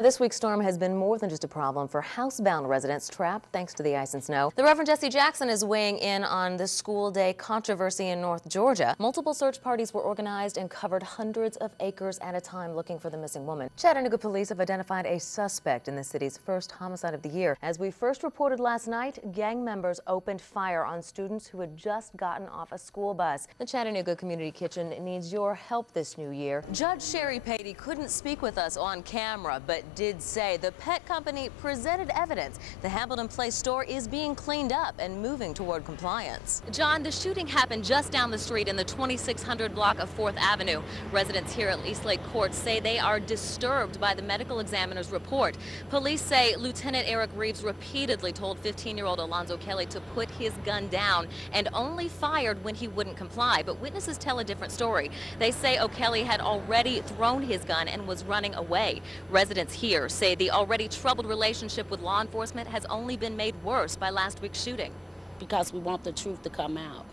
This week's storm has been more than just a problem for housebound residents trapped thanks to the ice and snow. The Reverend Jesse Jackson is weighing in on the school day controversy in North Georgia. Multiple search parties were organized and covered hundreds of acres at a time looking for the missing woman. Chattanooga police have identified a suspect in the city's first homicide of the year. As we first reported last night, gang members opened fire on students who had just gotten off a school bus. The Chattanooga Community Kitchen needs your help this new year. Judge Sherry Patey couldn't speak with us on camera, but did say the pet company presented evidence the Hamilton Place store is being cleaned up and moving toward compliance. John, the shooting happened just down the street in the 2600 block of 4th Avenue. Residents here at Eastlake Court say they are disturbed by the medical examiner's report. Police say Lieutenant Eric Reeves repeatedly told 15-year-old Alonzo Kelly to put his gun down and only fired when he wouldn't comply, but witnesses tell a different story. They say O'Kelly had already thrown his gun and was running away. Residents here say the already troubled relationship with law enforcement has only been made worse by last week's shooting. Because we want the truth to come out.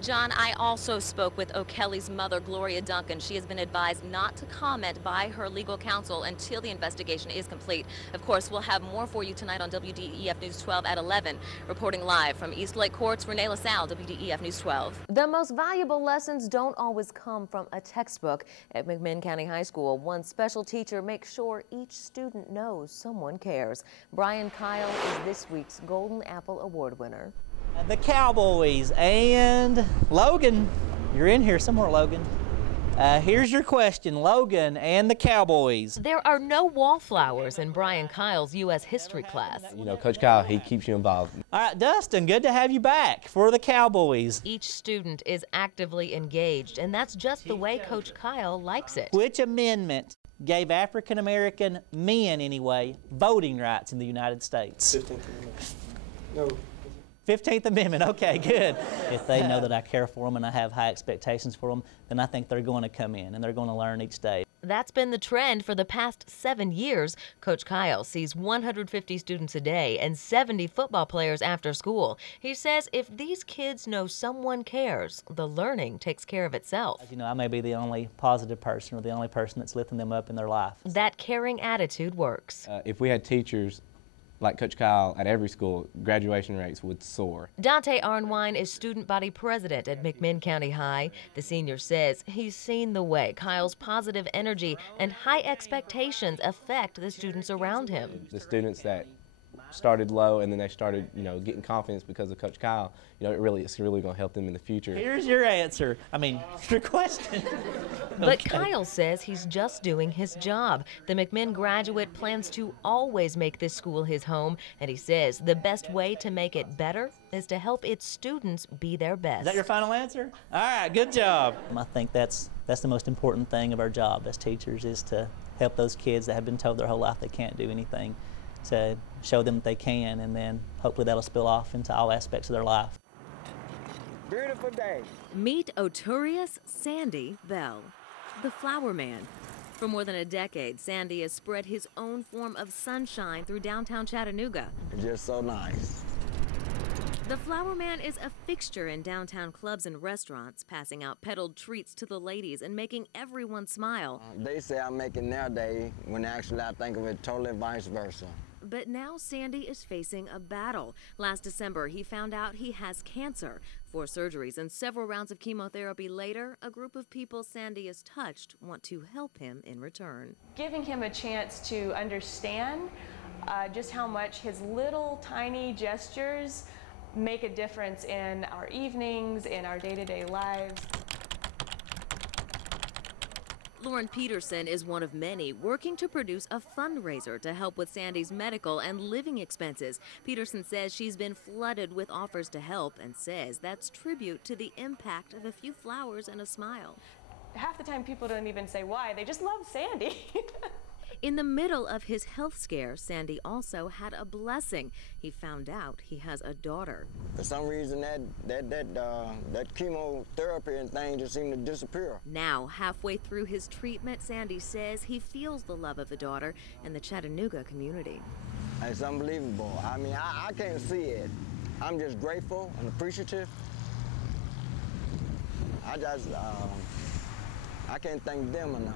John, I also spoke with O'Kelly's mother, Gloria Duncan. She has been advised not to comment by her legal counsel until the investigation is complete. Of course, we'll have more for you tonight on WDEF News 12 at 11. Reporting live from Eastlake Courts, Renee LaSalle, WDEF News 12. The most valuable lessons don't always come from a textbook. At McMinn County High School, one special teacher makes sure each student knows someone cares. Brian Kyle is this week's Golden Apple Award winner. The Cowboys and Logan. You're in here somewhere, Logan. Here's your question, Logan and the Cowboys. There are no wallflowers in Brian Kyle's U.S. history class. You know, Coach Kyle, he keeps you involved. All right, Dustin, good to have you back for the Cowboys. Each student is actively engaged, and that's just the way Coach Kyle likes it. Which amendment gave African-American men, anyway, voting rights in the United States? 15th Amendment. No. 15th Amendment, okay, good. If they know that I care for them and I have high expectations for them, then I think they're going to come in and they're going to learn each day. That's been the trend for the past 7 years. Coach Kyle sees 150 students a day and 70 football players after school. He says if these kids know someone cares, the learning takes care of itself. You know, I may be the only positive person or the only person that's lifting them up in their life. That caring attitude works. If we had teachers like Coach Kyle at every school, graduation rates would soar. Dante Arnwine is student body president at McMinn County High. The senior says he's seen the way Kyle's positive energy and high expectations affect the students around him. The students that started low and then they started, you know, getting confidence because of Coach Kyle, you know, it's really going to help them in the future. Here's your answer. I mean, your question. But Kyle says he's just doing his job. The McMinn graduate plans to always make this school his home, and he says the best way to make it better is to help its students be their best. Is that your final answer? All right, good job. I think that's the most important thing of our job as teachers, is to help those kids that have been told their whole life they can't do anything, to show them that they can, and then hopefully that'll spill off into all aspects of their life. Beautiful day. Meet Oturius Sandy Bell, the flower man. For more than a decade, Sandy has spread his own form of sunshine through downtown Chattanooga. It's just so nice. The flower man is a fixture in downtown clubs and restaurants, passing out peddled treats to the ladies and making everyone smile. They say I'm making their day, when actually I think of it totally vice versa. But now Sandy is facing a battle. Last December, he found out he has cancer. 4 surgeries and several rounds of chemotherapy later, a group of people Sandy has touched want to help him in return. Giving him a chance to understand just how much his little tiny gestures make a difference in our evenings, in our day-to-day lives. Lauren Peterson is one of many working to produce a fundraiser to help with Sandy's medical and living expenses. Peterson says she's been flooded with offers to help and says that's tribute to the impact of a few flowers and a smile. Half the time people don't even say why, they just love Sandy. In the middle of his health scare, Sandy also had a blessing. He found out he has a daughter. For some reason, that chemotherapy and thing just seemed to disappear. Now, halfway through his treatment, Sandy says he feels the love of the daughter and the Chattanooga community. It's unbelievable. I mean, I can't see it. I'm just grateful and appreciative. I can't thank them enough.